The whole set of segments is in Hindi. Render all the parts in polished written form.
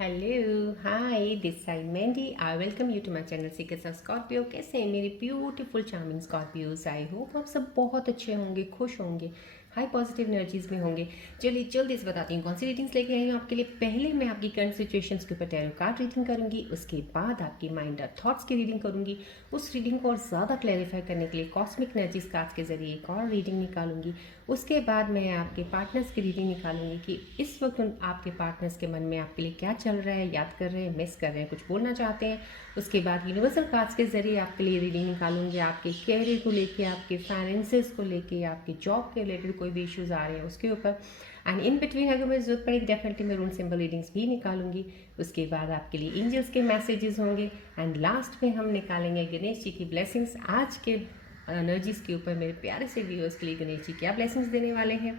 Hello hi this side Mandy I welcome you to my channel secrets of Scorpio. कैसे हैं मेरे beautiful charming Scorpios? I hope आप सब बहुत अच्छे होंगे, खुश होंगे, हाई पॉजिटिव एनर्जीज में होंगे। चलिए जल्दी से बताती हूँ कौन सी रीडिंग्स लेके आई हूँ आपके लिए। पहले मैं आपकी करंट सिचुएशंस के ऊपर टैरो कार्ड रीडिंग करूंगी, उसके बाद आपकी माइंड और थॉट्स की रीडिंग करूंगी। उस रीडिंग को और ज़्यादा क्लैरिफाई करने के लिए कॉस्मिक एनर्जीज कार्ड्स के जरिए एक और रीडिंग निकालूंगी। उसके बाद मैं आपके पार्टनर्स की रीडिंग निकालूंगी कि इस वक्त आपके पार्टनर्स के मन में आपके लिए क्या चल रहा है, याद कर रहे हैं, मिस कर रहे हैं, कुछ बोलना चाहते हैं। उसके बाद यूनिवर्सल कार्ड्स के जरिए आपके लिए रीडिंग निकालूंगी आपके कैरियर को लेके, आपके फाइनेंसेस को लेके, आपके जॉब के रिलेटेड कोई भी इश्यूज आ रहे हैं उसके ऊपर। एंड इन बिटवीन अगर मुझे जरूरत पड़ेगी डेफिनेटली मैं रून सिंबल रीडिंग्स भी निकालूंगी। उसके बाद आपके लिए एंजल्स के मैसेजेस होंगे एंड लास्ट में हम निकालेंगे गणेश जी की ब्लेसिंग्स। आज के एनर्जीज के ऊपर मेरे प्यारे से व्यूअर्स के लिए गणेश जी क्या ब्लेसिंग्स देने वाले हैं।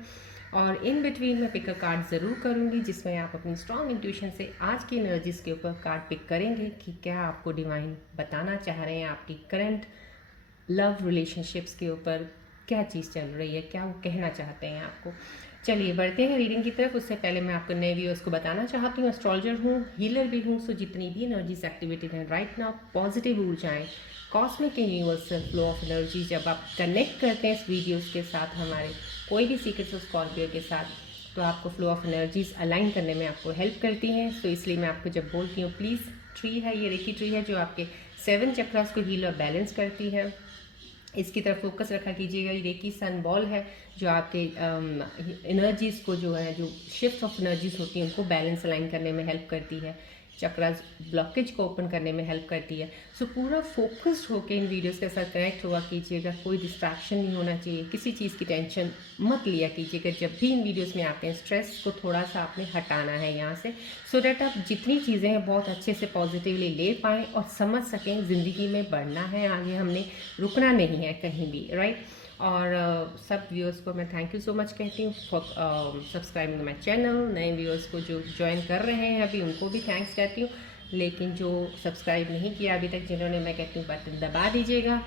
और इन बिटवीन मैं पिक अ कार्ड ज़रूर करूँगी जिसमें आप अपनी स्ट्रॉन्ग इंट्यूशन से आज की एनर्जीज के ऊपर कार्ड पिक करेंगे कि क्या आपको डिवाइन बताना चाह रहे हैं आपकी करंट लव रिलेशनशिप्स के ऊपर, क्या चीज़ चल रही है, क्या वो कहना चाहते हैं आपको। चलिए बढ़ते हैं रीडिंग की तरफ। उससे पहले मैं आपको नए व्यूअर्स को बताना चाहती हूँ एस्ट्रोलॉजर हूँ, हीलर भी हूँ। सो जितनी भी एनर्जीज एक्टिवेटेड हैं राइट नाउ, पॉजिटिव ऊर्जाएं, cosmic and universal flow of energy जब आप कनेक्ट करते हैं इस वीडियोस के साथ, हमारे कोई भी सीक्रेट्स ऑफ स्कॉर्पियो के साथ, तो आपको फ्लो ऑफ एनर्जीज अलाइन करने में आपको हेल्प करती हैं। सो इसलिए मैं आपको जब बोलती हूँ प्लीज़, ट्री है ये, रेकी ट्री है जो आपके 7 चक्रास को हील और बैलेंस करती है, इसकी तरफ फोकस रखा कीजिएगा। ये रेकी सन बॉल है जो आपके एनर्जीज़ को जो है, जो शिफ्ट ऑफ एनर्जीज होती हैं उनको बैलेंस अलाइन करने में हेल्प करती है, चक्रास ब्लॉकेज को ओपन करने में हेल्प करती है। सो पूरा फोकस्ड होकर इन वीडियोस के साथ कनेक्ट हुआ कीजिएगा। कोई डिस्ट्रैक्शन नहीं होना चाहिए, किसी चीज़ की टेंशन मत लिया कीजिएगा। जब भी इन वीडियोस में आते हैं स्ट्रेस को थोड़ा सा आपने हटाना है यहाँ से, सो डैट आप जितनी चीज़ें हैं बहुत अच्छे से पॉजिटिवली ले पाएँ और समझ सकें ज़िंदगी में बढ़ना है आगे, हमने रुकना नहीं है कहीं भी, राइट। और सब व्यूअर्स को मैं थैंक यू सो मच कहती हूँ फॉर सब्सक्राइबिंग माई चैनल। नए व्यूअर्स को जो ज्वाइन कर रहे हैं अभी उनको भी थैंक्स कहती हूँ, लेकिन जो सब्सक्राइब नहीं किया अभी तक जिन्होंने, मैं कहती हूँ बटन दबा दीजिएगा।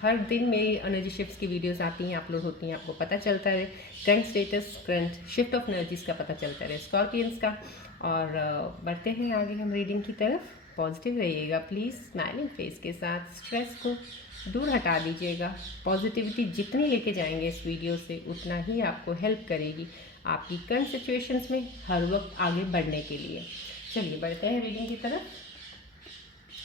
हर दिन मेरी एनर्जी शिफ्ट्स की वीडियोस आती हैं, अपलोड होती हैं, आपको पता चलता है current status, current shift of energies का पता चलता है स्कॉर्पियंस का। और बढ़ते हैं आगे हम रीडिंग की तरफ। पॉजिटिव रहिएगा प्लीज़, स्माइलिंग फेस के साथ, स्ट्रेस को दूर हटा दीजिएगा। पॉजिटिविटी जितनी लेके जाएंगे इस वीडियो से उतना ही आपको हेल्प करेगी आपकी करंट सिचुएशंस में हर वक्त आगे बढ़ने के लिए। चलिए बढ़ते हैं रीडिंग की तरफ।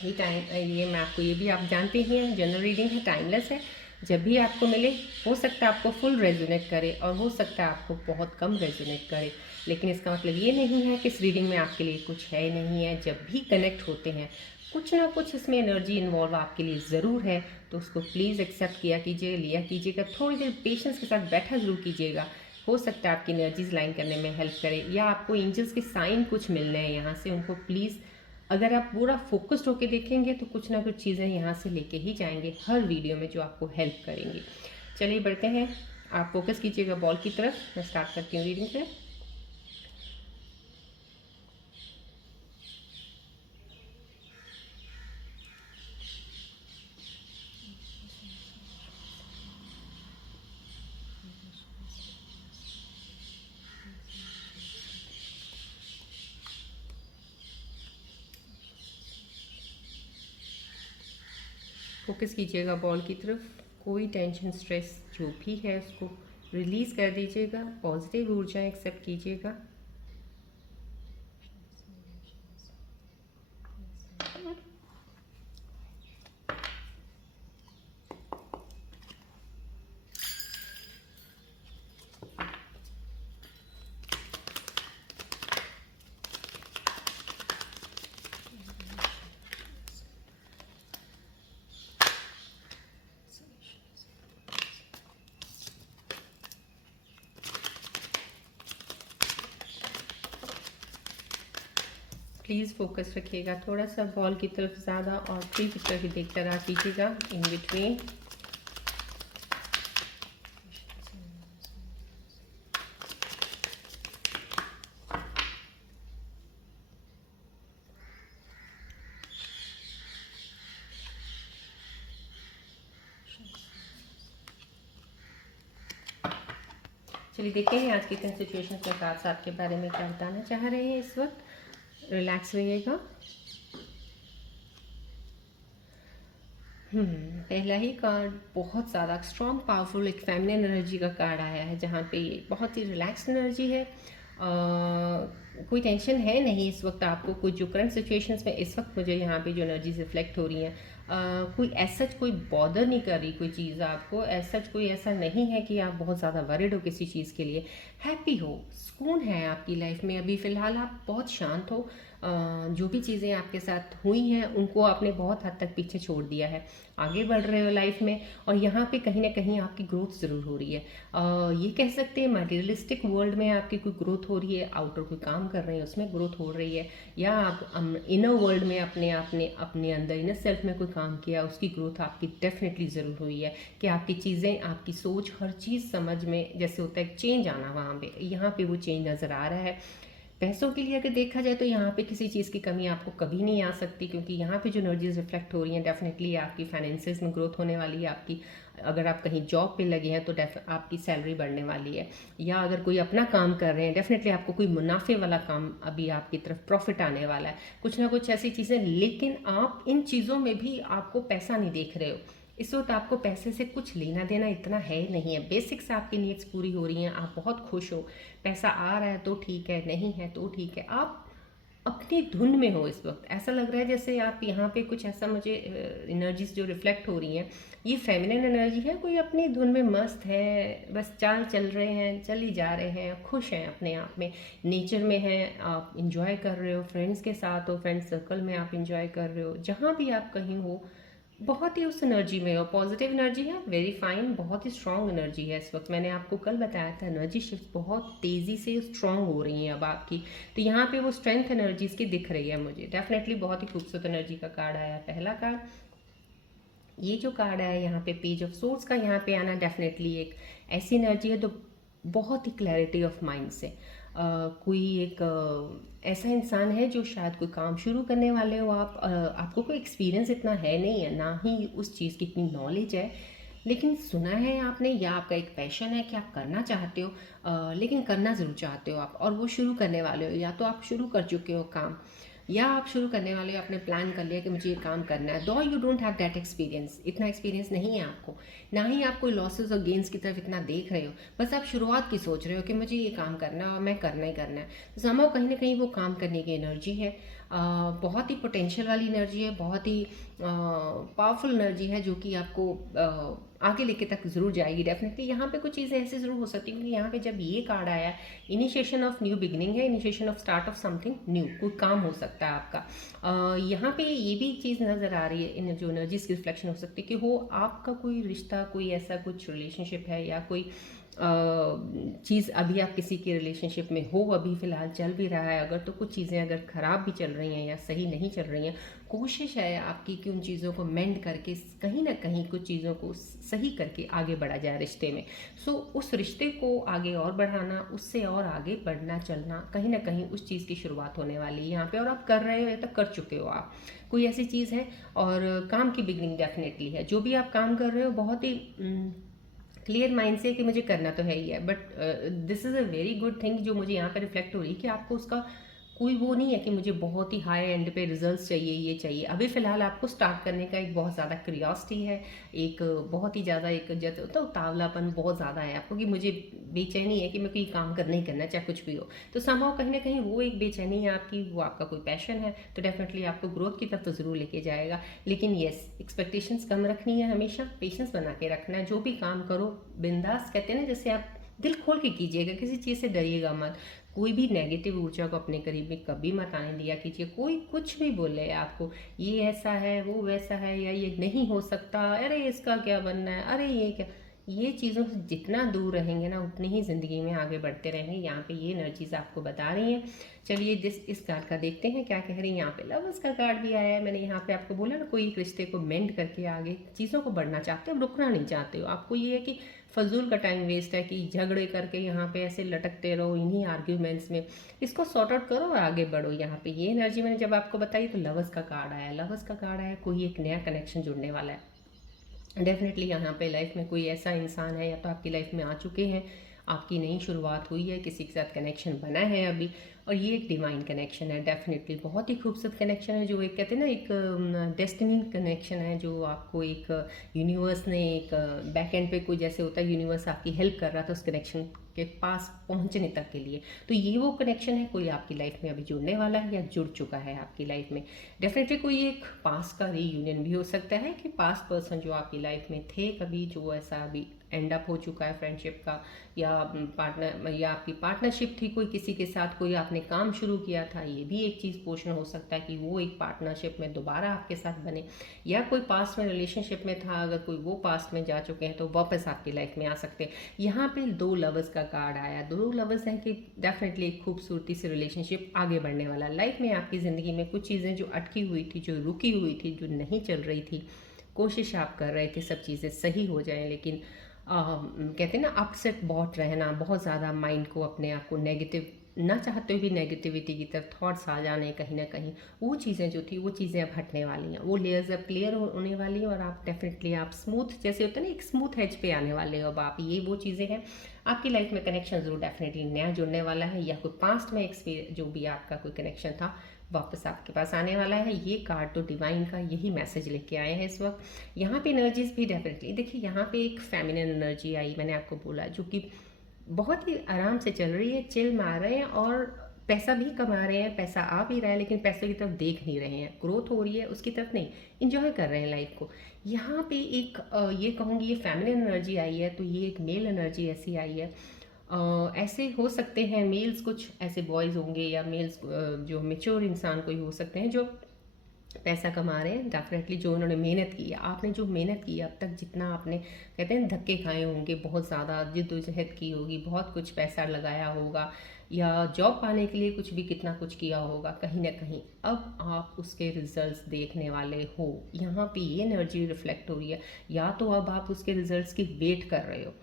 ये मैं आपको, ये भी आप जानते ही हैं जनरल रीडिंग है, टाइमलेस है। जब भी आपको मिले, हो सकता है आपको फुल रेजोनेट करे और हो सकता है आपको बहुत कम रेजोनेट करे, लेकिन इसका मतलब ये नहीं है कि इस रीडिंग में आपके लिए कुछ है नहीं है। जब भी कनेक्ट होते हैं कुछ ना कुछ इसमें एनर्जी इन्वॉल्व आपके लिए ज़रूर है, तो उसको प्लीज़ एक्सेप्ट किया कीजिएगा, लिया कीजिएगा। थोड़ी देर पेशेंस के साथ बैठा ज़रूर कीजिएगा, हो सकता है आपकी एनर्जीज लाइन करने में हेल्प करे, या आपको एंजल्स के साइन कुछ मिलने हैं यहाँ से, उनको प्लीज़ अगर आप पूरा फोकस्ड होकर देखेंगे तो कुछ ना कुछ चीज़ें यहाँ से लेके ही जाएंगे हर वीडियो में जो आपको हेल्प करेंगी। चलिए बढ़ते हैं, आप फोकस कीजिएगा बॉल की तरफ। मैं स्टार्ट करती हूँ रीडिंग से। फोकस कीजिएगा बॉल की तरफ। कोई टेंशन, स्ट्रेस जो भी है उसको रिलीज़ कर दीजिएगा, पॉजिटिव ऊर्जा एक्सेप्ट कीजिएगा। प्लीज़ फोकस रखिएगा थोड़ा सा बॉल की तरफ ज़्यादा, और ट्री की तरफ देखकर रहा कीजिएगा इन बिटवीन। चलिए देखते हैं आज की सिचुएशन के साथ साथ के बारे में क्या बताना चाह रहे हैं इस वक्त। रिलैक्स रहिएगा। पहला ही कार्ड बहुत ज़्यादा स्ट्रॉन्ग पावरफुल एक फेमिनिन एनर्जी का कार्ड आया है, जहाँ पे बहुत ही रिलैक्स एनर्जी है। कोई टेंशन है नहीं इस वक्त आपको, कोई जो करंट सिचुएशंस में इस वक्त मुझे यहाँ पे जो एनर्जीज रिफ्लेक्ट हो रही हैं, कोई ऐसा कोई बॉदर नहीं कर रही कोई चीज़ आपको, ऐसा कोई ऐसा नहीं है कि आप बहुत ज़्यादा वरिड हो किसी चीज़ के लिए। हैप्पी हो, सुकून है आपकी लाइफ में अभी फ़िलहाल, आप बहुत शांत हो। जो भी चीज़ें आपके साथ हुई हैं उनको आपने बहुत हद तक पीछे छोड़ दिया है, आगे बढ़ रहे हो लाइफ में। और यहाँ पे कहीं ना कहीं आपकी ग्रोथ ज़रूर हो रही है। ये कह सकते हैं मटेरियलिस्टिक वर्ल्ड में आपकी कोई ग्रोथ हो रही है, आउटर कोई काम कर रहे हैं उसमें ग्रोथ हो रही है, या आप इनर वर्ल्ड में अपने अंदर इनर सेल्फ में कोई काम किया, उसकी ग्रोथ आपकी डेफिनेटली ज़रूर हुई है। कि आपकी चीज़ें, आपकी सोच, हर चीज़ समझ में जैसे होता है चेंज आना, वहाँ पे यहाँ पे वो चेंज नज़र आ रहा है। पैसों के लिए अगर देखा जाए तो यहाँ पे किसी चीज़ की कमी आपको कभी नहीं आ सकती, क्योंकि यहाँ पे जो एनर्जीज रिफ्लेक्ट हो रही हैं डेफिनेटली आपकी फाइनेंसेस में ग्रोथ होने वाली है आपकी। अगर आप कहीं जॉब पे लगे हैं तो आपकी सैलरी बढ़ने वाली है, या अगर कोई अपना काम कर रहे हैं डेफिनेटली आपको कोई मुनाफे वाला काम अभी आपकी तरफ प्रॉफिट आने वाला है, कुछ ना कुछ ऐसी चीज़ें। लेकिन आप इन चीज़ों में भी आपको पैसा नहीं देख रहे हो इस वक्त, आपको पैसे से कुछ लेना देना इतना है नहीं है, बेसिक्स आपकी नीड्स पूरी हो रही हैं, आप बहुत खुश हो। पैसा आ रहा है तो ठीक है, नहीं है तो ठीक है, आप अपनी धुन में हो इस वक्त। ऐसा लग रहा है जैसे आप यहाँ पे कुछ ऐसा, मुझे एनर्जीज जो रिफ्लेक्ट हो रही हैं ये फेमिनिन एनर्जी है, कोई अपनी धुन में मस्त है, बस चाल चल रहे हैं, चल ही जा रहे हैं, खुश हैं अपने आप में, नेचर में हैं, आप इंजॉय कर रहे हो, फ्रेंड्स के साथ हो, फ्रेंड सर्कल में आप इंजॉय कर रहे हो, जहाँ भी आप कहीं हो बहुत ही उस एनर्जी में हो, पॉजिटिव एनर्जी है, वेरी फाइन, बहुत ही स्ट्रॉन्ग एनर्जी है इस वक्त। मैंने आपको कल बताया था एनर्जी शिफ्ट बहुत तेज़ी से स्ट्रॉन्ग हो रही हैं अब आपकी, तो यहाँ पे वो स्ट्रेंथ एनर्जीज की दिख रही है मुझे, डेफिनेटली बहुत ही खूबसूरत एनर्जी का कार्ड आया पहला कार्ड। ये जो कार्ड है यहाँ पे पेज ऑफ सोर्स का यहाँ पे आना, डेफिनेटली एक ऐसी एनर्जी है तो बहुत ही क्लैरिटी ऑफ माइंड से कोई एक ऐसा इंसान है जो शायद कोई काम शुरू करने वाले हो आप, आपको कोई एक्सपीरियंस इतना है नहीं है, ना ही उस चीज़ की इतनी नॉलेज है, लेकिन सुना है आपने, या आपका एक पैशन है कि आप करना चाहते हो, लेकिन करना ज़रूर चाहते हो आप, और वो शुरू करने वाले हो, या तो आप शुरू कर चुके हो काम, या आप शुरू करने वाले हो, आपने प्लान कर लिया कि मुझे ये काम करना है, दो you don't have that experience, इतना एक्सपीरियंस नहीं है आपको, ना ही आप कोई लॉसेस और गेंस की तरफ इतना देख रहे हो, बस आप शुरुआत की सोच रहे हो कि मुझे ये काम करना है और मैं करना ही करना है। तो समाओ कहीं ना कहीं वो काम करने की एनर्जी है, बहुत ही पोटेंशियल वाली एनर्जी है, बहुत ही पावरफुल एनर्जी है, जो कि आपको आगे लेके तक ज़रूर जाएगी डेफिनेटली। यहाँ पे कुछ चीज़ें ऐसी ज़रूर हो सकती हैं, क्योंकि यहाँ पे जब ये कार्ड आया, इनिशिएशन ऑफ न्यू बिगिनिंग है, initiation of start of something new, कोई काम हो सकता है आपका। यहाँ पे ये भी चीज़ नज़र आ रही है, इन जो एनर्जीज की रिफ्लेक्शन हो सकती है कि हो आपका कोई रिश्ता, कोई ऐसा कुछ रिलेशनशिप है, या कोई चीज़ अभी आप किसी के रिलेशनशिप में हो, अभी फ़िलहाल चल भी रहा है अगर, तो कुछ चीज़ें अगर ख़राब भी चल रही हैं या सही नहीं चल रही हैं, कोशिश है आपकी कि उन चीज़ों को मेंड करके कहीं ना कहीं कुछ चीज़ों को सही करके आगे बढ़ा जाए रिश्ते में। सो उस रिश्ते को आगे और बढ़ाना, उससे और आगे बढ़ना चलना, कहीं ना कहीं उस चीज़ की शुरुआत होने वाली है यहाँ पे, और आप कर रहे हो या तो कर चुके हो आप, कोई ऐसी चीज़ है। और काम की बिगनिंग डेफिनेटली है, जो भी आप काम कर रहे हो बहुत ही क्लियर माइंड से कि मुझे करना तो है ही है, but this is a very good thing जो मुझे यहाँ पे रिफ्लेक्ट हो रही है कि आपको उसका कोई वो नहीं है कि मुझे बहुत ही हाई एंड पे रिजल्ट्स चाहिए, ये चाहिए। अभी फ़िलहाल आपको स्टार्ट करने का एक बहुत ज़्यादा क्यूरियोसिटी है, एक बहुत ही ज़्यादा एक जैसे होता है उतावलापन बहुत ज़्यादा है आपको, कि मुझे बेचैनी है कि मैं कोई काम करना ही करना, चाहे कुछ भी हो। तो समहाउ कहीं ना कहीं वो एक बेचैनी है आपकी, वो आपका कोई पैशन है, तो डेफिनेटली आपको ग्रोथ की तरफ तो ज़रूर लेके जाएगा। लेकिन येस, एक्सपेक्टेशंस कम रखनी है, हमेशा पेशेंस बना के रखना है, जो भी काम करो बिंदास, कहते हैं ना, जैसे आप दिल खोल के कीजिएगा, किसी चीज़ से डरिएगा मत, कोई भी नेगेटिव ऊर्जा को अपने करीब में कभी मत आने दिया कीजिए। कोई कुछ भी बोले आपको, ये ऐसा है, वो वैसा है, या ये नहीं हो सकता, अरे इसका क्या बनना है, अरे ये क्या, ये चीज़ों से जितना दूर रहेंगे ना उतनी ही ज़िंदगी में आगे बढ़ते रहेंगे। यहाँ पे ये एनर्जीज आपको बता रही हैं। चलिए इस कार्ड का देखते हैं क्या कह रही है। यहाँ पे लवर्स का कार्ड भी आया है। मैंने यहाँ पे आपको बोला ना, कोई एक रिश्ते को मेंड करके आगे चीज़ों को बढ़ना चाहते हो, रुकना नहीं चाहते हो। आपको ये है कि फजूल का टाइम वेस्ट है कि झगड़े करके यहाँ पे ऐसे लटकते रहो इन्हीं आर्ग्यूमेंट्स में, इसको सॉर्ट आउट करो और आगे बढ़ो। यहाँ पे ये एनर्जी मैंने जब आपको बताई तो लवर्स का कार्ड आया, लवर्स का कार्ड आया, कोई एक नया कनेक्शन जुड़ने वाला है डेफिनेटली। यहाँ पे लाइफ में कोई ऐसा इंसान है, या तो आपकी लाइफ में आ चुके हैं, आपकी नई शुरुआत हुई है, किसी के साथ कनेक्शन बना है अभी, और ये एक डिवाइन कनेक्शन है, डेफिनेटली बहुत ही खूबसूरत कनेक्शन है, जो एक कहते हैं ना एक डेस्टिनी कनेक्शन है, जो आपको एक यूनिवर्स ने एक बैक एंड पे कोई जैसे होता है यूनिवर्स आपकी हेल्प कर रहा था उस कनेक्शन के पास पहुंचने तक के लिए। तो ये वो कनेक्शन है, कोई आपकी लाइफ में अभी जुड़ने वाला है या जुड़ चुका है आपकी लाइफ में। डेफिनेटली कोई एक पास का रीयूनियन भी हो सकता है कि पास्ट पर्सन जो आपकी लाइफ में थे कभी, जो ऐसा अभी एंड अप हो चुका है फ्रेंडशिप का, या पार्टनर या आपकी पार्टनरशिप थी कोई किसी के साथ, कोई आपने काम शुरू किया था, ये भी एक चीज़ पूछना हो सकता है कि वो एक पार्टनरशिप में दोबारा आपके साथ बने, या कोई पास्ट में रिलेशनशिप में था, अगर कोई वो पास्ट में जा चुके हैं तो वापस आपकी लाइफ में आ सकते हैं। यहाँ पे 2 लवर्स का कार्ड आया, 2 लवर्स हैं कि डेफिनेटली एक खूबसूरती से रिलेशनशिप आगे बढ़ने वाला। लाइफ में आपकी ज़िंदगी में कुछ चीज़ें जो अटकी हुई थी, जो रुकी हुई थी, जो नहीं चल रही थी, कोशिश आप कर रहे थे सब चीज़ें सही हो जाएं, लेकिन कहते हैं ना अपसेट बहुत रहना, बहुत ज़्यादा माइंड को अपने आप को नेगेटिव ना चाहते हुए भी नेगेटिविटी की तरफ थॉट्स आ जाने कहीं ना कहीं, वो चीज़ें जो थी वो चीज़ें अब हटने वाली हैं, वो लेयर्स अब क्लियर होने वाली हैं, और आप डेफिनेटली आप स्मूथ जैसे होता है ना एक स्मूथ एज पे आने वाले हो अब आप। ये वो चीज़ें हैं आपकी लाइफ में, कनेक्शन ज़रूर डेफिनेटली नया जुड़ने वाला है, या कोई पास्ट में एक्सपीरियंस जो भी आपका कोई कनेक्शन था वापस आपके पास आने वाला है। ये कार्ड तो डिवाइन का यही मैसेज लेके आए हैं इस वक्त। यहाँ पे एनर्जीज भी डेफिनेटली देखिए, यहाँ पे एक फेमिनिन एनर्जी आई, मैंने आपको बोला, जो कि बहुत ही आराम से चल रही है, चिल में आ रहे हैं और पैसा भी कमा रहे हैं, पैसा आ भी रहा है, लेकिन पैसे की तरफ देख नहीं रहे हैं, ग्रोथ हो रही है उसकी तरफ नहीं, इंजॉय कर रहे हैं लाइफ को। यहाँ पे एक ये कहूँगी ये फेमिनिन एनर्जी आई है, तो ये एक मेल एनर्जी ऐसी आई है। ऐसे हो सकते हैं मेल्स, कुछ ऐसे बॉयज़ होंगे या मेल्स जो मेच्योर इंसान कोई हो सकते हैं जो पैसा कमा रहे हैं, डेफिनेटली जो उन्होंने मेहनत की है, आपने जो मेहनत की है अब तक, जितना आपने कहते हैं धक्के खाए होंगे, बहुत ज़्यादा जिद्दोजहद की होगी, बहुत कुछ पैसा लगाया होगा, या जॉब पाने के लिए कुछ भी कितना कुछ किया होगा, कहीं ना कहीं अब आप उसके रिजल्ट्स देखने वाले हो। यहाँ पे ये एनर्जी रिफ्लेक्ट हो रही है, या तो अब आप उसके रिजल्ट्स की वेट कर रहे हो,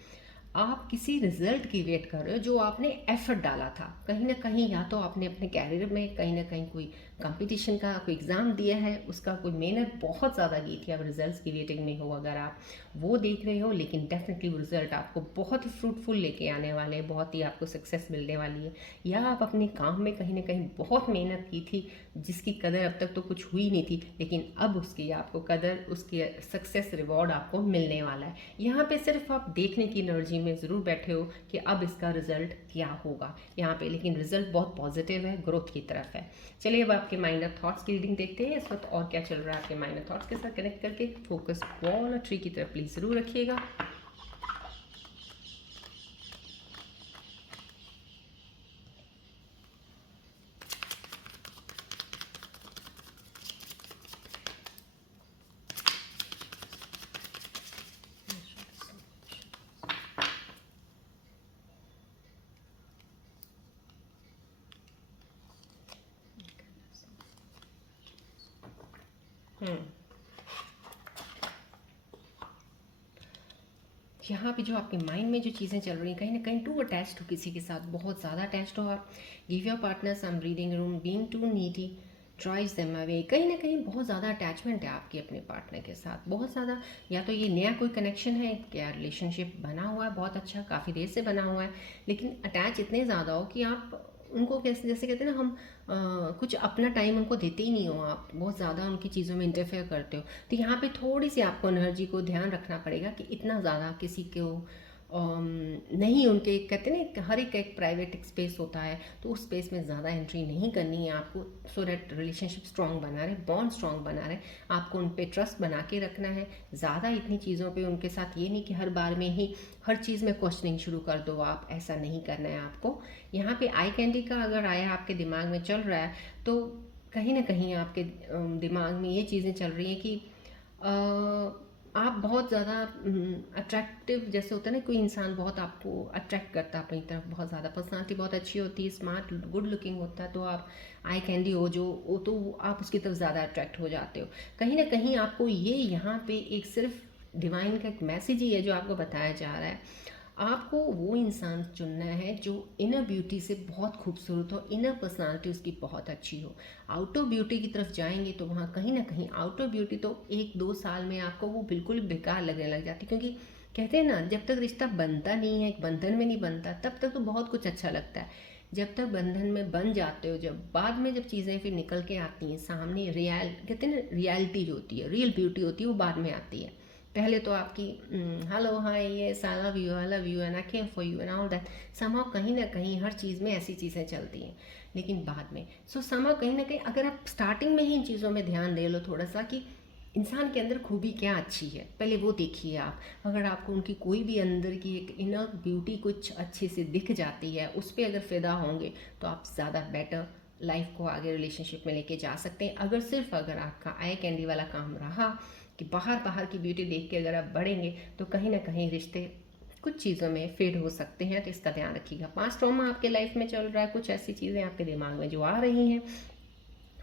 आप किसी रिजल्ट की वेट कर रहे हो जो आपने एफर्ट डाला था कहीं ना कहीं, या तो आपने अपने कैरियर में कहीं ना कहीं कोई कंपटीशन का कोई एग्ज़ाम दिया है, उसका कोई मेहनत बहुत ज़्यादा की थी, अब रिजल्ट्स की वेटिंग में हो, अगर आप वो देख रहे हो, लेकिन डेफिनेटली वो रिजल्ट आपको बहुत ही फ्रूटफुल लेके आने वाले हैं, बहुत ही आपको सक्सेस मिलने वाली है। या आप अपने काम में कहीं ना कहीं बहुत मेहनत की थी, जिसकी कदर अब तक तो कुछ हुई नहीं थी, लेकिन अब उसकी आपको कदर, उसकी सक्सेस रिवॉर्ड आपको मिलने वाला है। यहाँ पे सिर्फ आप देखने की एनर्जी में ज़रूर बैठे हो कि अब इसका रिजल्ट क्या होगा यहाँ पे, लेकिन रिजल्ट बहुत पॉजिटिव है, ग्रोथ की तरफ है। चलिए अब आपके माइनर थॉट्स की रीडिंग देखते हैं इस वक्त, और क्या चल रहा है आपके माइनर थॉट्स के साथ कनेक्ट करके। फोकस वॉल और ट्री की तरफ प्लीज़ ज़रूर रखिएगा। यहाँ पे जो आपके माइंड में जो चीज़ें चल रही हैं, कहीं ना कहीं टू अटैच्ड हो किसी के साथ, बहुत ज़्यादा अटैच्ड हो आप। Give your partner some reading room, being too needy drives them away. कहीं ना कहीं बहुत ज़्यादा अटैचमेंट है आपकी अपने पार्टनर के साथ, बहुत ज़्यादा। या तो ये नया कोई कनेक्शन है, क्या रिलेशनशिप बना हुआ है बहुत अच्छा, काफ़ी देर से बना हुआ है, लेकिन अटैच इतने ज़्यादा हो कि आप उनको कैसे, जैसे कहते हैं ना हम कुछ अपना टाइम उनको देते ही नहीं हो, आप बहुत ज़्यादा उनकी चीज़ों में इंटरफेयर करते हो। तो यहाँ पे थोड़ी सी आपको एनर्जी को ध्यान रखना पड़ेगा कि इतना ज़्यादा किसी को नहीं, उनके कहते हैं ना हर एक प्राइवेट स्पेस होता है, तो उस स्पेस में ज़्यादा एंट्री नहीं करनी है आपको, सो दैट रिलेशनशिप स्ट्रॉन्ग बना रहे, बॉन्ड स्ट्रॉन्ग बना रहे। आपको उन पे ट्रस्ट बना के रखना है, ज़्यादा इतनी चीज़ों पे उनके साथ ये नहीं कि हर बार में ही हर चीज़ में क्वेश्चनिंग शुरू कर दो आप, ऐसा नहीं करना है आपको। यहाँ पे आई कैंडी का अगर आया आपके दिमाग में चल रहा है, तो कहीं ना कहीं आपके दिमाग में ये चीज़ें चल रही हैं कि आप बहुत ज़्यादा अट्रैक्टिव, जैसे होता है ना कोई इंसान बहुत आपको अट्रैक्ट करता है अपनी तरफ, बहुत ज़्यादा पर्सनालिटी बहुत अच्छी होती है, स्मार्ट गुड लुकिंग होता है, तो आप आई कैंडी हो जो वो, तो आप उसकी तरफ ज़्यादा अट्रैक्ट हो जाते हो। कहीं ना कहीं आपको ये यहाँ पे एक सिर्फ डिवाइन का एक मैसेज ही है जो आपको बताया जा रहा है, आपको वो इंसान चुनना है जो इनर ब्यूटी से बहुत खूबसूरत हो, इनर पर्सनालिटी उसकी बहुत अच्छी हो। आउटर ब्यूटी की तरफ जाएंगे तो वहाँ कहीं ना कहीं आउटर ब्यूटी तो 1-2 साल में आपको वो बिल्कुल बेकार लगने लग जाती, क्योंकि कहते हैं ना जब तक रिश्ता बनता नहीं है, एक बंधन में नहीं बनता, तब तक तो बहुत कुछ अच्छा लगता है। जब तक बंधन में बन जाते हो, जब बाद में जब चीज़ें फिर निकल के आती हैं सामने, कहते हैं ना रियलिटी जो होती है, रियल ब्यूटी होती है, वो बाद में आती है। पहले तो आपकी hello hi yes I love you and I care for you and all that, somehow कहीं ना कहीं हर चीज़ में ऐसी चीज़ें चलती हैं। लेकिन बाद में समहाउ कहीं ना कहीं अगर आप स्टार्टिंग में ही इन चीज़ों में ध्यान दे लो थोड़ा सा कि इंसान के अंदर खूबी क्या अच्छी है, पहले वो देखिए आप। अगर आपको उनकी कोई भी अंदर की एक इनर ब्यूटी कुछ अच्छे से दिख जाती है, उस पर अगर फिदा होंगे तो आप ज़्यादा बेटर लाइफ को आगे रिलेशनशिप में लेके जा सकते हैं। अगर आपका आई कैंडी वाला काम रहा कि बाहर बाहर की ब्यूटी देख के अगर आप बढ़ेंगे तो कहीं ना कहीं रिश्ते कुछ चीज़ों में फेड हो सकते हैं, तो इसका ध्यान रखिएगा। पास्ट ट्रॉमा आपके लाइफ में चल रहा है, कुछ ऐसी चीज़ें आपके दिमाग में जो आ रही हैं,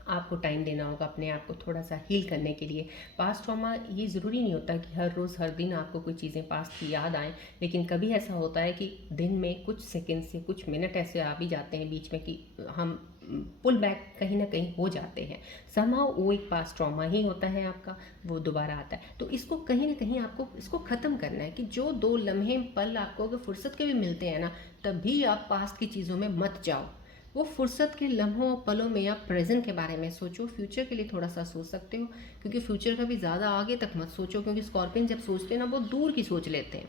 आपको टाइम देना होगा अपने आप को थोड़ा सा हील करने के लिए। पास्ट ट्रॉमा ये ज़रूरी नहीं होता कि हर रोज़ हर दिन आपको कोई चीज़ें पास्ट की याद आएँ, लेकिन कभी ऐसा होता है कि दिन में कुछ सेकंड से कुछ मिनट ऐसे आ भी जाते हैं बीच में कि हम पुल बैक कहीं ना कहीं हो जाते हैं। समहाउ वो एक पास्ट ट्रॉमा ही होता है आपका, वो दोबारा आता है। तो इसको कहीं ना कहीं आपको इसको ख़त्म करना है कि जो 2 लम्हे पल आपको अगर फुर्सत के भी मिलते हैं ना, तब भी आप पास्ट की चीज़ों में मत जाओ। वो फुर्सत के लम्हों और पलों में आप प्रेजेंट के बारे में सोचो, फ्यूचर के लिए थोड़ा सा सोच सकते हो, क्योंकि फ्यूचर का भी ज़्यादा आगे तक मत सोचो, क्योंकि स्कॉर्पियन जब सोचते हैं ना बहुत दूर की सोच लेते हैं,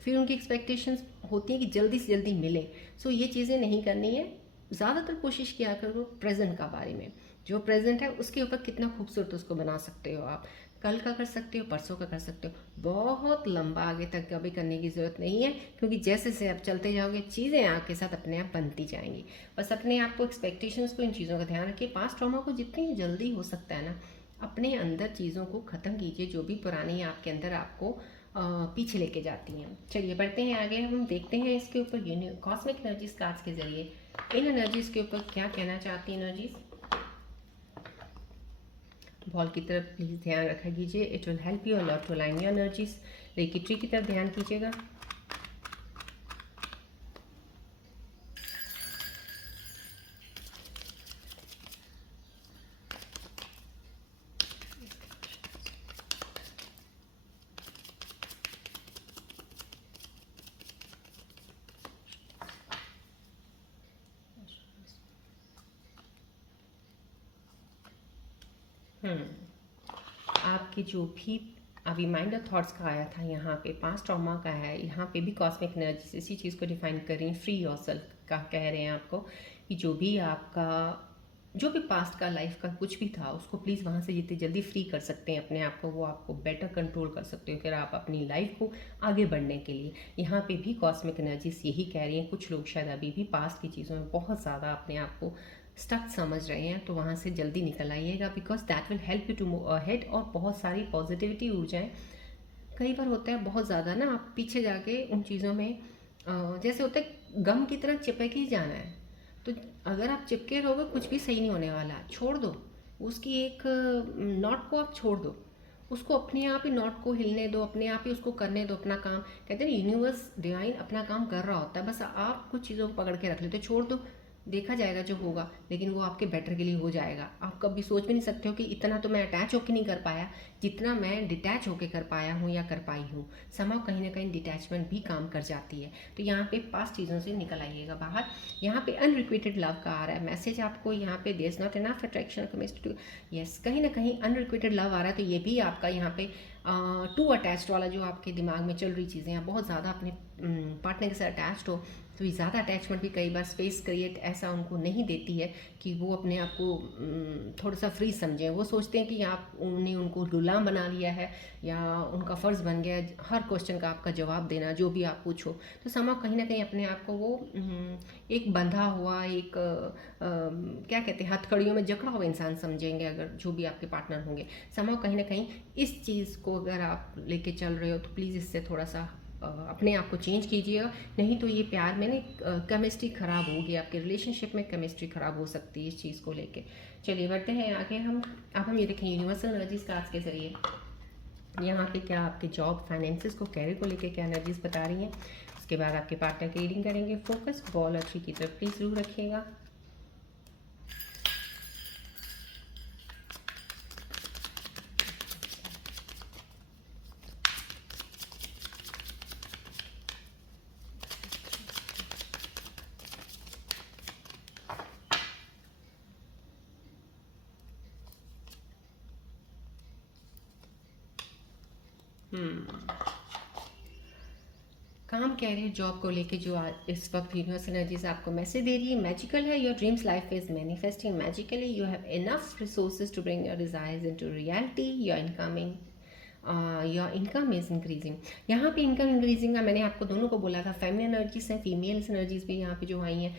फिर उनकी एक्सपेक्टेशंस होती हैं कि जल्दी से जल्दी मिले। ये चीज़ें नहीं करनी है। ज़्यादातर कोशिश किया करो प्रेजेंट का बारे में, जो प्रेजेंट है उसके ऊपर कितना खूबसूरत उसको बना सकते हो आप। कल का कर सकते हो, परसों का कर सकते हो, बहुत लंबा आगे तक कभी करने की ज़रूरत नहीं है, क्योंकि जैसे जैसे आप चलते जाओगे चीज़ें आपके साथ अपने आप बनती जाएंगी। बस अपने आप को एक्सपेक्टेशंस को इन चीज़ों का ध्यान रखिए। पास्ट ट्रॉमा को जितनी जल्दी हो सकता है ना, अपने अंदर चीज़ों को ख़त्म कीजिए जो भी पुरानी आपके अंदर आपको पीछे लेके जाती हैं। चलिए बढ़ते हैं आगे, हम देखते हैं इसके ऊपर कॉस्मिक एनर्जीज कार्ड्स के जरिए इन एनर्जीज के ऊपर क्या कहना चाहती हैं एनर्जीज। बॉल की तरफ प्लीज़ ध्यान रखा कीजिए, it will help you a lot to align your energies. Reiki tree की तरफ ध्यान कीजिएगा। आपके जो भी अभी माइंड ऑफ थॉट्स का आया था यहाँ पे, पास्ट ट्रॉमा का है, यहाँ पे भी कॉस्मिक एनर्जी इसी चीज़ को डिफाइन कर रही हैं। फ्री योरसेल्फ का कह रहे हैं आपको कि जो भी आपका जो भी पास्ट का लाइफ का कुछ भी था उसको प्लीज़ वहाँ से जितनी जल्दी फ्री कर सकते हैं अपने आप को, वो आपको बेटर कंट्रोल कर सकते हो फिर आप अपनी लाइफ को आगे बढ़ने के लिए। यहाँ पे भी कॉस्मिक एनर्जीज यही कह रही हैं। कुछ लोग शायद अभी भी पास्ट की चीज़ों में बहुत ज़्यादा अपने आप को स्टक समझ रहे हैं, तो वहाँ से जल्दी निकल आइएगा, because that will help you to move ahead. और बहुत सारी पॉजिटिविटी ऊर्जाएं, कई बार होता है बहुत ज़्यादा ना आप पीछे जाके उन चीज़ों में जैसे होता है गम की तरह चिपक ही जाना है, तो अगर आप चिपके रहोगे कुछ भी सही नहीं होने वाला। छोड़ दो उसकी एक नॉट को, आप छोड़ दो उसको, अपने आप ही नॉट को हिलने दो, अपने आप ही उसको करने दो अपना काम। कहते हैं ना यूनिवर्स डिवाइन अपना काम कर रहा होता है, बस आप कुछ चीज़ों को पकड़ के रख लेते हो। छोड़ दो, देखा जाएगा जो होगा, लेकिन वो आपके बेटर के लिए हो जाएगा। आप कभी सोच भी नहीं सकते हो कि इतना तो मैं अटैच होकर नहीं कर पाया जितना मैं डिटैच होकर कर पाया हूँ या कर पाई हूँ। समाव कहीं ना कहीं डिटैचमेंट भी काम कर जाती है। तो यहाँ पे पास्ट चीज़ों से निकल आइएगा बाहर। यहाँ पे अनरिक्वेटेड लव का आ रहा है मैसेज आपको, यहाँ पे there is not enough attraction chemistry. Yes, कहीं ना कहीं अनरिक्वेटेड लव आ रहा है, तो ये भी आपका यहाँ पे टू अटैच्ड वाला जो आपके दिमाग में चल रही चीज़ें हैं, बहुत ज़्यादा अपने पार्टनर के साथ अटैच्ड हो, तो ये ज़्यादा अटैचमेंट भी कई बार स्पेस क्रिएट ऐसा उनको नहीं देती है कि वो अपने आप को थोड़ा सा फ्री समझें। वो सोचते हैं कि उन्हें उनको गुलाम बना लिया है या उनका फ़र्ज़ बन गया है हर क्वेश्चन का आपका जवाब देना, जो भी आप पूछो। तो समाव कहीं ना कहीं अपने आप को वो एक बंधा हुआ, एक क्या कहते हैं हथकड़ियों में जकड़ा हुआ इंसान समझेंगे, अगर जो भी आपके पार्टनर होंगे। समाव कहीं ना कहीं इस चीज़ को अगर आप लेके चल रहे हो तो प्लीज़ इससे थोड़ा सा अपने आप को चेंज कीजिएगा, नहीं तो ये प्यार में ना केमिस्ट्री ख़राब होगी, आपके रिलेशनशिप में केमिस्ट्री ख़राब हो सकती है इस चीज़ को लेके। चलिए बढ़ते हैं आगे हम। अब हम ये देखें यूनिवर्सल एनर्जीज कार्ड्स के ज़रिए यहाँ पे क्या आपके जॉब फाइनेंसिस को कैरियर को लेके क्या एनर्जीज बता रही हैं। उसके बाद आपके पार्टनर की रीडिंग करेंगे। फोकस बॉल और ट्री की तरफ प्लीज़ जरूर रखिएगा। काम, कैरियर, जॉब को लेके जो आज इस वक्त यूनिवर्सल एनर्जीज आपको मैसेज दे रही है, मैजिकल है। Your dreams life is manifesting magically. You have enough resources to bring your desires into reality. Your income is increasing. यहाँ पे इनकम इंक्रीजिंग का मैंने आपको दोनों को बोला था, फेमिनिन एनर्जीज हैं, फीमेल्स एनर्जीज भी यहाँ पे जो आई हैं,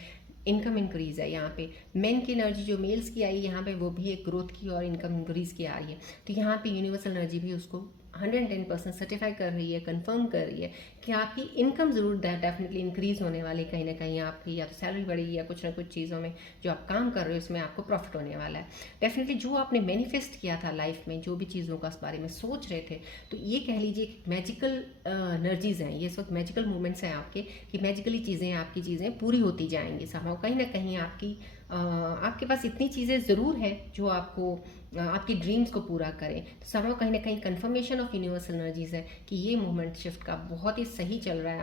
इनकम इंक्रीज है। यहाँ पे मेन की एनर्जी जो मेल्स की आई है यहाँ पे, वो भी एक ग्रोथ की और इनकम इंक्रीज की आ रही है। तो यहाँ पे यूनिवर्सल एनर्जी भी उसको 110% सर्टिफाई कर रही है, कंफर्म कर रही है कि आपकी इनकम ज़रूर डेफिनेटली इंक्रीज होने वाली, कहीं ना कहीं आपकी या तो सैलरी बढ़ेगी या कुछ ना कुछ चीज़ों में जो आप काम कर रहे हो उसमें आपको प्रॉफिट होने वाला है। डेफिनेटली जो आपने मैनिफेस्ट किया था लाइफ में, जो भी चीज़ों का इस बारे में सोच रहे थे, तो ये कह लीजिए मैजिकल एनर्जीज हैं, ये इस वक्त मैजिकल मोमेंट्स हैं आपके, कि मैजिकली चीज़ें, आपकी चीज़ें पूरी होती जाएंगी। समहाउ कहीं ना कहीं आपके पास इतनी चीज़ें ज़रूर हैं जो आपको आपकी ड्रीम्स को पूरा करें। तो समहाउ कहीं ना कहीं कंफर्मेशन ऑफ यूनिवर्सल एनर्जीज है कि ये मोमेंट शिफ्ट का बहुत ही सही चल रहा है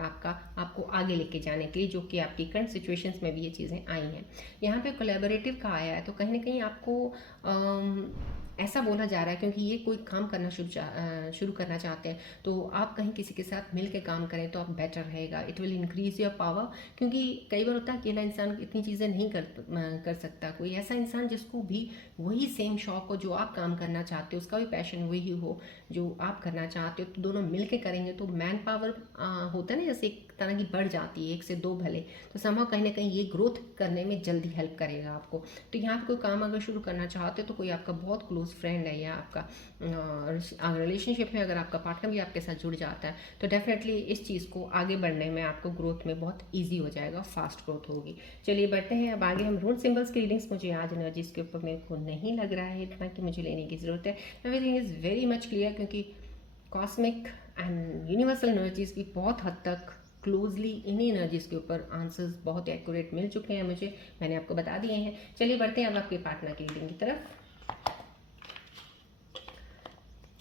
आपको आगे लेके जाने के लिए, जो कि आपकी करंट सिचुएशंस में भी ये चीज़ें आई हैं। यहाँ पे कोलैबोरेटिव का आया है, तो कहीं ना कहीं आपको ऐसा बोला जा रहा है, क्योंकि ये कोई काम करना शुरू करना चाहते हैं, तो आप कहीं किसी के साथ मिल के काम करें तो आप बेटर रहेगा। It will increase your power, क्योंकि कई बार होता है अकेला इंसान इतनी चीज़ें नहीं कर सकता। कोई ऐसा इंसान जिसको भी वही सेम शौक हो जो आप काम करना चाहते हो, उसका भी पैशन वही हो जो आप करना चाहते हो, तो दोनों मिल के करेंगे तो मैन पावर होता है ना, जैसे एक तरह की बढ़ जाती है, 1 से 2 भले, तो समहाउ कहीं ना कहीं ये ग्रोथ करने में जल्दी हेल्प करेगा आपको। तो यहाँ पे कोई काम अगर शुरू करना चाहते हो तो कोई आपका बहुत क्लोज फ्रेंड है या आपका रिलेशनशिप में अगर आपका पार्टनर भी आपके साथ जुड़ जाता है, तो डेफिनेटली इस चीज़ को आगे बढ़ने में आपको ग्रोथ में बहुत ईजी हो जाएगा, फास्ट ग्रोथ होगी। चलिए बढ़ते हैं अब आगे हम रून सिंबल्स की रीडिंग्स। मुझे आज एनर्जीज के ऊपर मेरे को नहीं लग रहा है इतना कि मुझे लेने की ज़रूरत है। Everything is very much clear, क्योंकि कॉस्मिक एंड यूनिवर्सल एनर्जीज भी बहुत हद तक क्लोजली इन्हीं एनर्जीज के ऊपर आंसर्स बहुत एक्यूरेट मिल चुके हैं मुझे, मैंने आपको बता दिए हैं। चलिए बढ़ते हैं अब आपके पार्टनर की रीडिंग की तरफ।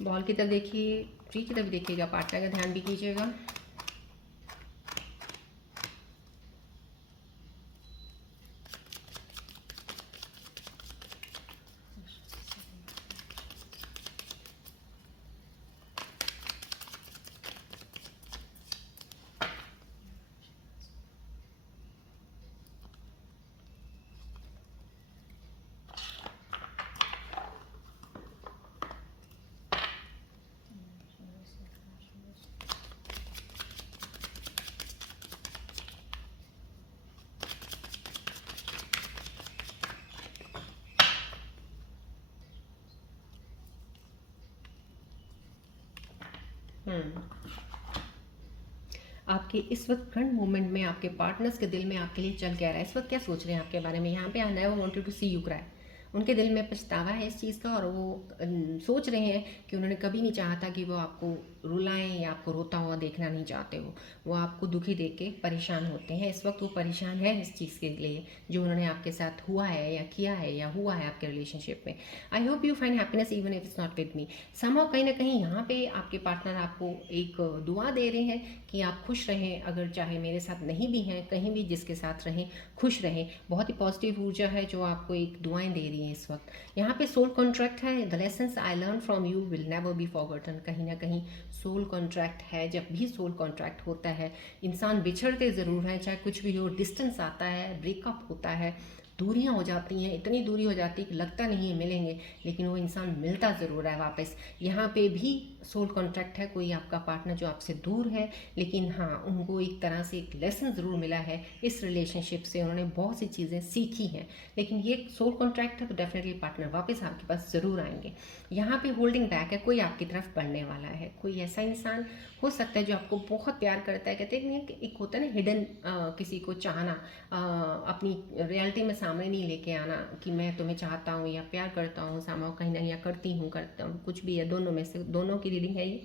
बॉल की तरफ देखिए, ट्री की तरफ देखिएगा, पार्टनर का ध्यान भी कीजिएगा। आपके इस वक्त करंट मोमेंट में आपके पार्टनर्स के दिल में आपके लिए चल क्या रहा है, इस वक्त क्या सोच रहे हैं आपके बारे में। यहाँ पे I never wanted to see you cry, उनके दिल में पछतावा है इस चीज़ का, और वो सोच रहे हैं कि उन्होंने कभी नहीं चाहा था कि वो आपको रुलाएं या आपको रोता हुआ देखना नहीं चाहते हो। वो आपको दुखी देख के परेशान होते हैं, इस वक्त वो परेशान है इस चीज़ के लिए जो उन्होंने आपके साथ हुआ है या किया है या हुआ है आपके रिलेशनशिप में। I hope you find happiness even if it's not with me. Somehow कहीं ना कहीं यहाँ पे आपके पार्टनर आपको एक दुआ दे रहे हैं कि आप खुश रहें, अगर चाहे मेरे साथ नहीं भी हैं, कहीं भी जिसके साथ रहें खुश रहें। बहुत ही पॉजिटिव ऊर्जा है जो आपको एक दुआएं दे रही हैं इस वक्त। यहाँ पे सोल कॉन्ट्रैक्ट है, the lessons I learn from you will never be forgotten. कहीं ना कहीं सोल कॉन्ट्रैक्ट है, जब भी सोल कॉन्ट्रैक्ट होता है इंसान बिछड़ते ज़रूर हैं, चाहे कुछ भी हो, डिस्टेंस आता है, ब्रेकअप होता है, दूरियां हो जाती हैं, इतनी दूरी हो जाती है कि लगता नहीं है मिलेंगे, लेकिन वो इंसान मिलता ज़रूर है वापस। यहाँ पे भी सोल कॉन्ट्रैक्ट है, कोई आपका पार्टनर जो आपसे दूर है, लेकिन हाँ उनको एक तरह से एक लेसन ज़रूर मिला है इस रिलेशनशिप से, उन्होंने बहुत सी चीज़ें सीखी हैं। लेकिन ये सोल कॉन्ट्रैक्ट है तो डेफिनेटली पार्टनर वापस आपके पास ज़रूर आएंगे। यहाँ पे होल्डिंग बैक है, कोई आपकी तरफ बढ़ने वाला है, कोई ऐसा इंसान हो सकता है जो आपको बहुत प्यार करता है। कहते हैं कि एक होता है ना हिडन, किसी को चाहना, अपनी रियलिटी में सामने नहीं लेके आना कि मैं तुम्हें चाहता हूँ या प्यार करता हूँ, सामाओ कहीं ना या करती हूँ, करता हूँ, कुछ भी है, दोनों में से दोनों की रीडिंग है ये।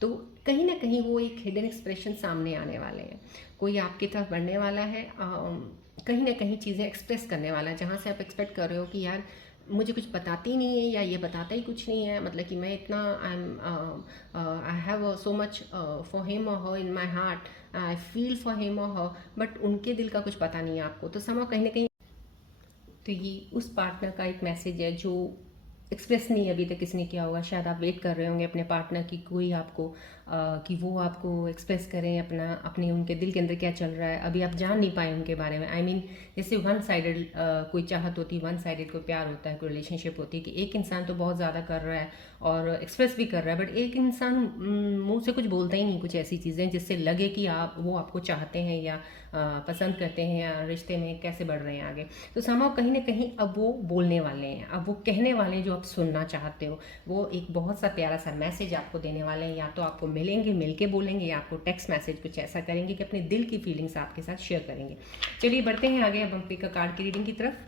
तो कहीं ना कहीं वो एक हिडन एक्सप्रेशन सामने आने वाले हैं, कोई आपकी तरफ बढ़ने वाला है, कहीं ना कहीं चीज़ें एक्सप्रेस करने वाला है, जहाँ से आप एक्सपेक्ट कर रहे हो कि यार मुझे कुछ बताती नहीं है या ये बताता ही कुछ नहीं है, मतलब कि मैं इतना I have so much for him or her in my heart, I feel for him or her, but उनके दिल का कुछ पता नहीं है आपको। तो समां कहीं ना कहीं तो ये उस पार्टनर का एक मैसेज है जो एक्सप्रेस नहीं अभी तक किसी ने किया होगा, शायद आप वेट कर रहे होंगे अपने पार्टनर की कोई आपको कि वो आपको एक्सप्रेस करें अपना, अपने उनके दिल के अंदर क्या चल रहा है, अभी आप जान नहीं पाए उनके बारे में। आई मीन जैसे वन साइडेड कोई चाहत होती है, वन साइडेड कोई प्यार होता है, कोई रिलेशनशिप होती है कि एक इंसान तो बहुत ज़्यादा कर रहा है और एक्सप्रेस भी कर रहा है, बट एक इंसान मुंह से कुछ बोलता ही नहीं, कुछ ऐसी चीज़ें जिससे लगे कि आप वो आपको चाहते हैं या पसंद करते हैं या रिश्ते में कैसे बढ़ रहे हैं आगे। तो समाव कहीं ना कहीं अब वो बोलने वाले हैं, अब वो कहने वाले हैं जो आप सुनना चाहते हो। वो एक बहुत सा प्यारा सा मैसेज आपको देने वाले हैं, या तो आपको मिलेंगे मिल के बोलेंगे, या आपको टेक्स्ट मैसेज कुछ ऐसा करेंगे कि अपने दिल की फीलिंग्स आपके साथ शेयर करेंगे। चलिए बढ़ते हैं आगे, अब हम पिक कार्ड की रीडिंग की तरफ।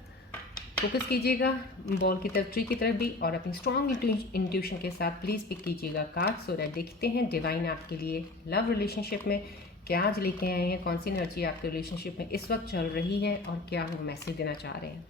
फोकस कीजिएगा बॉल की तरफ, ट्री की तरफ भी, और अपनी स्ट्रॉन्ग इंट्यूशन के साथ प्लीज़ पिक कीजिएगा कार्ड। सो दैट देखते हैं डिवाइन आपके लिए लव रिलेशनशिप में क्या आज लेके आए हैं, कौन सी एनर्जी आपके रिलेशनशिप में इस वक्त चल रही है और क्या वो मैसेज देना चाह रहे हैं।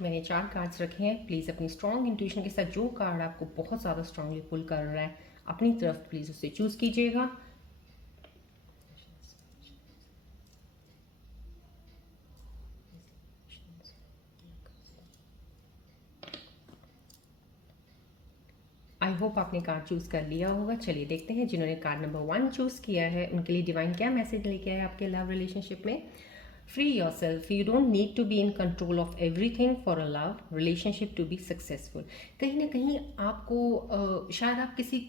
मैंने 4 कार्ड्स रखे हैं, प्लीज़ अपनी स्ट्रॉन्ग इंट्यूशन के साथ जो कार्ड आपको बहुत ज़्यादा स्ट्रांगली पुल कर रहा है अपनी तरफ प्लीज़ उसे चूज़ कीजिएगा। आई होप आपने कार्ड चूज़ कर लिया होगा। चलिए देखते हैं जिन्होंने कार्ड नंबर 1 चूज़ किया है उनके लिए डिवाइन क्या मैसेज लेके आया आपके लव रिलेशनशिप में। Free yourself, you don't need to be in control of everything for a love relationship to be successful. कहीं ना कहीं आपको शायद आप किसी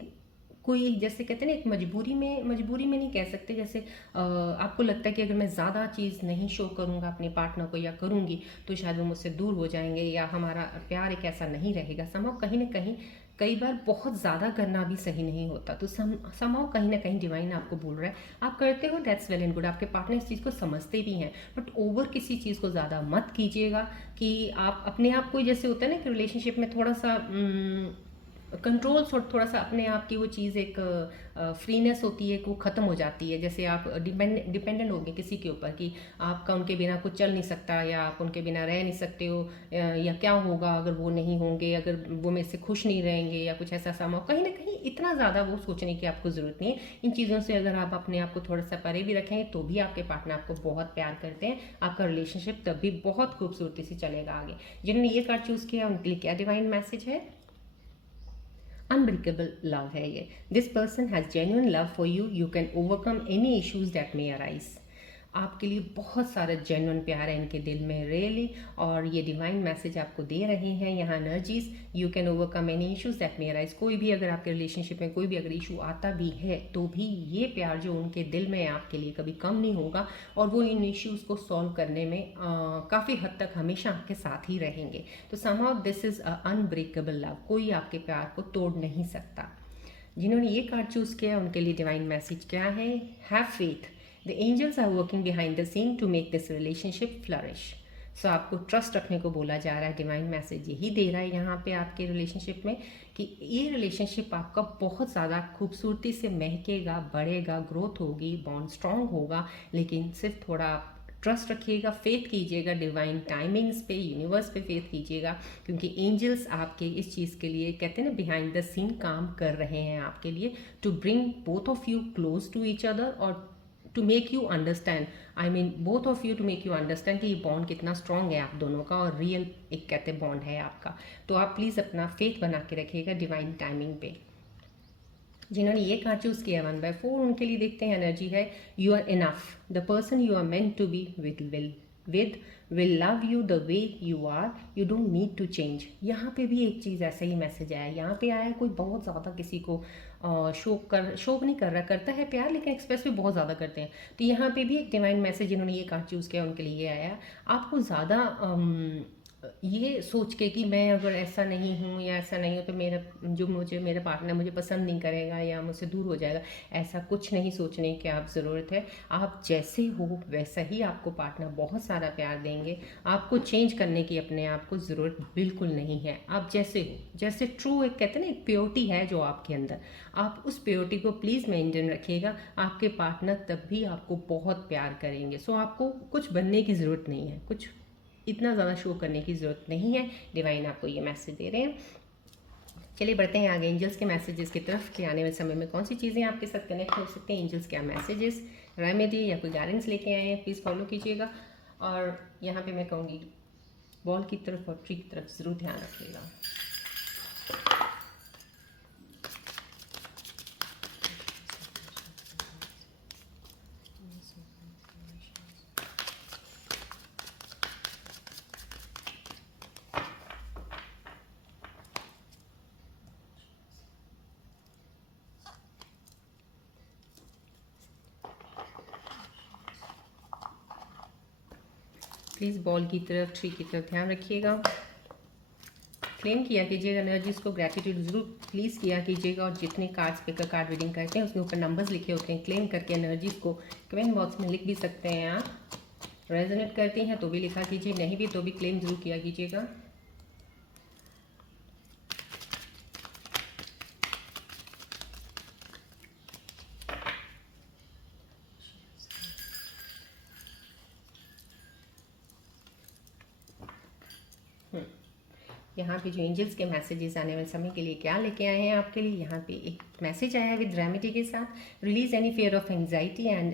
कोई जैसे कहते हैं ना एक मजबूरी में नहीं कह सकते, जैसे आपको लगता है कि अगर मैं ज़्यादा चीज़ नहीं शो करूँगा अपने पार्टनर को या करूँगी तो शायद वो मुझसे दूर हो जाएंगे या हमारा प्यार एक ऐसा नहीं रहेगा। समाव कहीं ना कहीं कई बार बहुत ज़्यादा करना भी सही नहीं होता, तो समाव कहीं ना कहीं डिवाइन आपको बोल रहा है आप करते हो दैट्स वेल एंड गुड, आपके पार्टनर इस चीज़ को समझते भी हैं, बट ओवर किसी चीज़ को ज़्यादा मत कीजिएगा कि आप अपने आप को, जैसे होता है ना कि रिलेशनशिप में थोड़ा सा कंट्रोल थोड़ा सा अपने आप की वो चीज़ एक फ्रीनेस होती है वो ख़त्म हो जाती है। जैसे आप डिपेंडेंट हो गए किसी के ऊपर कि आपका उनके बिना कुछ चल नहीं सकता या आप उनके बिना रह नहीं सकते हो, या क्या होगा अगर वो नहीं होंगे, अगर वो मेरे से खुश नहीं रहेंगे या कुछ ऐसा समाव, कहीं ना कहीं इतना ज़्यादा वो सोचने की आपको ज़रूरत नहीं है। इन चीज़ों से अगर आप अपने आप को थोड़ा सा परे भी रखेंगे तो भी आपके पार्टनर आपको बहुत प्यार करते हैं, आपका रिलेशनशिप तब भी बहुत खूबसूरती से चलेगा आगे। जिन्होंने ये कार्ड चूज़ किया उनके लिए क्या डिवाइन मैसेज है। अनब्रेकेबल लव है ये। This person has genuine love for you, you can overcome any issues that may arise. आपके लिए बहुत सारा जेन्युइन प्यार है इनके दिल में रियली, और ये डिवाइन मैसेज आपको दे रहे हैं यहाँ energies. You can overcome any issues that may arise. कोई भी अगर आपके रिलेशनशिप में कोई भी अगर इशू आता भी है तो भी ये प्यार जो उनके दिल में है आपके लिए कभी कम नहीं होगा, और वो इन इश्यूज़ को सॉल्व करने में काफ़ी हद तक हमेशा आपके साथ ही रहेंगे। तो somehow this is a unbreakable love, कोई आपके प्यार को तोड़ नहीं सकता। जिन्होंने ये कार्ड चूज़ किया उनके लिए डिवाइन मैसेज क्या है। Have faith, the angels are working behind the scene to make this relationship flourish. So आपको ट्रस्ट रखने को बोला जा रहा है, डिवाइन मैसेज यही दे रहा है यहाँ पे आपके रिलेशनशिप में कि ये रिलेशनशिप आपका बहुत ज़्यादा खूबसूरती से महकेगा, बढ़ेगा, ग्रोथ होगी, बॉन्ड स्ट्रांग होगा, लेकिन सिर्फ थोड़ा ट्रस्ट रखिएगा, फेथ कीजिएगा डिवाइन टाइमिंग्स पे, यूनिवर्स पे फेथ कीजिएगा, क्योंकि एंजल्स आपके इस चीज़ के लिए कहते हैं ना बिहाइंड द सीन काम कर रहे हैं आपके लिए, to bring both of you close to each other और to make you understand, I mean both of you to make you understand कि ये बॉन्ड कितना स्ट्रांग है आप दोनों का और रियल एक कहते बॉन्ड है आपका। तो आप प्लीज़ अपना फेथ बना के रखिएगा डिवाइन टाइमिंग पे। जिन्होंने ये कार्ड चूज़ किया 1/4 उनके लिए देखते हैं एनर्जी है you are enough, the person you are meant to be with love you the way you are, you don't need to change. यहाँ पे भी एक चीज़ ऐसा ही मैसेज आया, यहाँ पे आया कोई बहुत ज़्यादा किसी को शो नहीं कर रहा, करता है प्यार लेकिन एक्सप्रेस भी बहुत ज़्यादा करते हैं। तो यहाँ पे भी एक डिवाइन मैसेज जिन्होंने ये कार्ड चूज़ किया उनके लिए आया, आपको ज़्यादा ये सोच के कि मैं अगर ऐसा नहीं हूँ या ऐसा नहीं हो तो मेरा पार्टनर मुझे पसंद नहीं करेगा या मुझसे दूर हो जाएगा, ऐसा कुछ नहीं सोचने की आप ज़रूरत है। आप जैसे हो वैसा ही आपको पार्टनर बहुत सारा प्यार देंगे। आपको चेंज करने की अपने आप को ज़रूरत बिल्कुल नहीं है। आप जैसे हो, जैसे ट्रू, एक कहते हैं ना, एक प्योरिटी है जो आपके अंदर, आप उस प्योरिटी को प्लीज़ मेंटेन रखिएगा। आपके पार्टनर तब भी आपको बहुत प्यार करेंगे। सो आपको कुछ बनने की ज़रूरत नहीं है, कुछ इतना ज़्यादा शो करने की ज़रूरत नहीं है। डिवाइन आपको ये मैसेज दे रहे हैं। चलिए बढ़ते हैं आगे एंजल्स के मैसेजेस की तरफ कि आने वाले समय में कौन सी चीज़ें आपके साथ कनेक्ट हो सकती हैं। एंजल्स क्या मैसेजेस, रेमेडी या कोई गाइडेंस लेके आए हैं, प्लीज़ फॉलो कीजिएगा। और यहाँ पे मैं कहूँगी बॉल की तरफ और ट्री की तरफ ज़रूर ध्यान रखिएगा। प्लीज़ बॉल की तरफ, ट्री की तरफ ध्यान रखिएगा। क्लेम किया कीजिएगा एनर्जीज को, ग्रैटिट्यूड जरूर प्लीज़ किया कीजिएगा। और जितने कार्ड्स पे का कार्ड रीडिंग करते हैं उसके ऊपर नंबर्स लिखे होते हैं, क्लेम करके एनर्जीज को कमेंट बॉक्स में लिख भी सकते हैं आप। रेजोनेट करती हैं तो भी लिखा कीजिए, नहीं भी तो भी क्लेम जरूर किया कीजिएगा। यहाँ पे जो एंजल्स के मैसेजेस आने वाले समय के लिए क्या लेके आए हैं आपके लिए, यहाँ पे एक मैसेज आया है विद रेमेडी के साथ, release any fear of anxiety and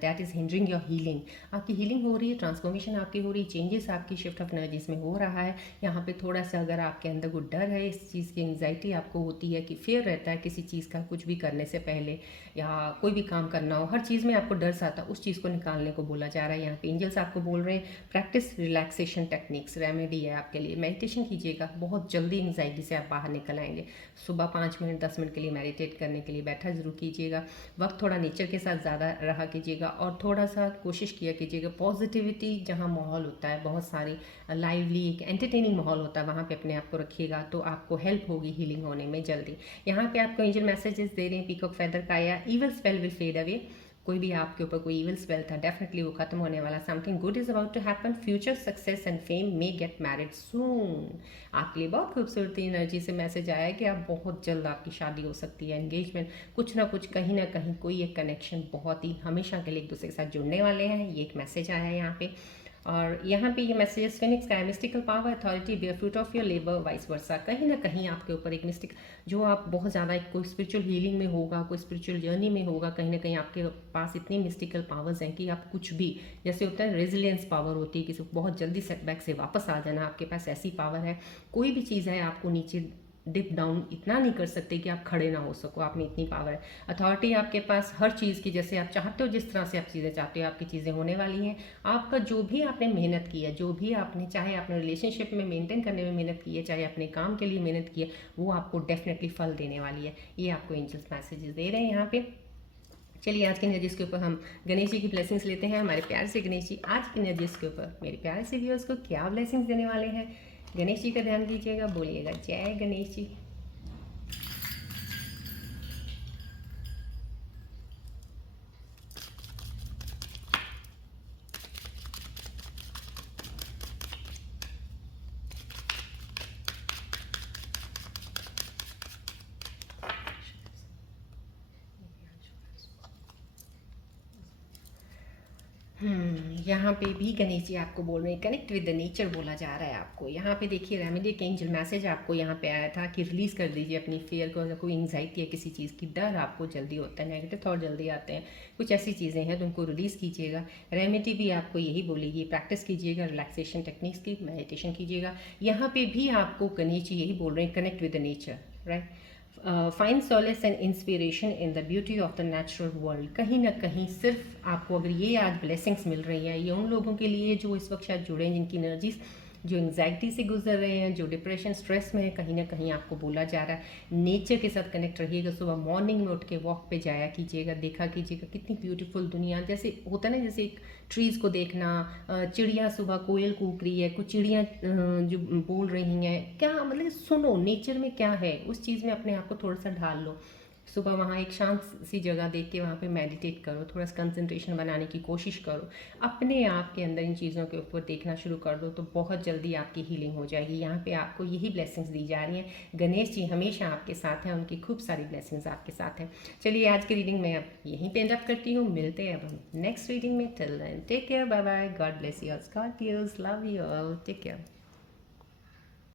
that is hindering your healing. आपकी हीलिंग हो रही है, ट्रांसफॉर्मेशन आपकी हो रही है, चेंजेस आपकी शिफ्ट ऑफ एनर्जीज में हो रहा है। यहाँ पे थोड़ा सा अगर आपके अंदर कोई डर है, इस चीज़ की एंजाइटी आपको होती है कि फियर रहता है किसी चीज़ का, कुछ भी करने से पहले या कोई भी काम करना हो, हर चीज़ में आपको डर सा आता है, उस चीज़ को निकालने को बोला जा रहा है। यहाँ पे एंजल्स आपको बोल रहे हैं प्रैक्टिस रिलैक्सेशन टेक्निक्स, रेमेडी है आपके लिए, मेडिटेशन कीजिएगा, बहुत जल्दी एंजाइटी से आप बाहर निकल आएंगे। सुबह 5 मिनट 10 मिनट के लिए मेडिटेट करने के लिए बैठा जरूर कीजिएगा। वक्त थोड़ा नेचर के साथ ज़्यादा रहा कीजिएगा और थोड़ा सा कोशिश किया कीजिएगा पॉजिटिविटी जहाँ माहौल होता है, बहुत सारी लाइवली एक एंटरटेनिंग माहौल होता है, वहाँ पे अपने आप को रखिएगा तो आपको हेल्प होगी हीलिंग होने में जल्दी। यहाँ पे आपको एंजल मैसेजेस दे रहे हैं, पीकॉक फेदर का आया, evil spell will fade away. कोई भी आपके ऊपर कोई इविल स्पेल था, डेफिनेटली वो खत्म होने वाला। Something good is about to happen, future success and fame may get married soon. आपके लिए बहुत खूबसूरती एनर्जी से मैसेज आया है कि आप बहुत जल्द आपकी शादी हो सकती है, एंगेजमेंट, कुछ ना कुछ कहीं ना कहीं कोई एक कनेक्शन बहुत ही हमेशा के लिए एक दूसरे के साथ जुड़ने वाले हैं। ये एक मैसेज आया है यहाँ पे। और यहाँ पे ये मैसेजेस फिनिक्स का mystical power, authority, bear fruit of your labour, vice versa. कहीं ना कहीं आपके ऊपर एक मिस्टिक, जो आप बहुत ज़्यादा एक कोई स्पिरिचुअल हीलिंग में होगा, कोई स्पिरिचुअल जर्नी में होगा, कहीं ना कहीं आपके पास इतनी मिस्टिकल पावर्स हैं कि आप कुछ भी, जैसे होता है रेजिलियंस पावर होती है किसी को बहुत जल्दी सेटबैक से वापस आ जाना, आपके पास ऐसी पावर है। कोई भी चीज़ है आपको नीचे डिप डाउन इतना नहीं कर सकते कि आप खड़े ना हो सको, आप में इतनी पावर है। अथॉरिटी आपके पास हर चीज़ की, जैसे आप चाहते हो, जिस तरह से आप चीज़ें चाहते हो आपकी चीज़ें होने वाली हैं। आपका जो भी आपने मेहनत की है, जो भी आपने, चाहे आपने रिलेशनशिप में मेंटेन करने में मेहनत की है, चाहे अपने काम के लिए मेहनत की है, वो आपको डेफिनेटली फल देने वाली है। ये आपको एंजल्स मैसेजेस दे रहे हैं यहाँ पे। चलिए आज के एनर्जीज के ऊपर हम गणेश जी की ब्लेसिंग्स लेते हैं। हमारे प्यार से गणेश जी आज के एनर्जीज के ऊपर मेरे प्यारे से व्यूअर्स को क्या ब्लेसिंग्स देने वाले हैं। गणेश जी का ध्यान कीजिएगा, बोलिएगा जय गणेश जी। यहाँ पे भी गणेश जी आपको बोल रहे हैं कनेक्ट विद द नेचर बोला जा रहा है आपको। यहाँ पे देखिए रेमेडी के एंजल मैसेज आपको यहाँ पे आया था कि रिलीज़ कर दीजिए अपनी फियर को। अगर कोई एंग्जाइटी है किसी चीज़ की, डर आपको जल्दी होता है, नेगेटिव थॉट जल्दी आते हैं, कुछ ऐसी चीज़ें हैं तो उनको रिलीज़ कीजिएगा। रेमेडी भी आपको यही बोलेगी, प्रैक्टिस कीजिएगा रिलैक्सेशन टेक्निक्स की, मेडिटेशन कीजिएगा। यहाँ पे भी आपको गणेश जी यही बोल रहे हैं connect with the nature, right. Find solace and inspiration in the beauty of the natural world. कहीं ना कहीं सिर्फ आपको अगर ये आज ब्लेसिंग्स मिल रही हैं, ये उन लोगों के लिए जो इस वक्त शायद जुड़े हैं, जिनकी एनर्जीज जो एंग्जाइटी से गुजर रहे हैं, जो डिप्रेशन स्ट्रेस में है, कहीं ना कहीं आपको बोला जा रहा है नेचर के साथ कनेक्ट रहिएगा। सुबह मॉर्निंग में उठ के वॉक पे जाया कीजिएगा, देखा कीजिएगा कितनी ब्यूटीफुल दुनिया, जैसे होता है ना, जैसे एक ट्रीज़ को देखना, चिड़िया सुबह कोयल कूक रही है, कुछ चिड़िया जो बोल रही हैं, क्या मतलब सुनो नेचर में क्या है, उस चीज़ में अपने आप को थोड़ा सा ढाल लो। सुबह वहाँ एक शांत सी जगह देख के वहाँ पे मेडिटेट करो, थोड़ा सा कंसंट्रेशन बनाने की कोशिश करो, अपने आप के अंदर इन चीज़ों के ऊपर देखना शुरू कर दो, तो बहुत जल्दी आपकी हीलिंग हो जाएगी। यहाँ पे आपको यही ब्लेसिंग्स दी जा रही हैं। गणेश जी हमेशा आपके साथ हैं, उनकी खूब सारी ब्लेसिंग्स आपके साथ हैं। चलिए आज की रीडिंग में अब यहीं पे एंड अप करती हूँ, मिलते हैं अब हम नेक्स्ट रीडिंग में। Till then take care, bye bye, God bless you all Scorpios, love you all, take care.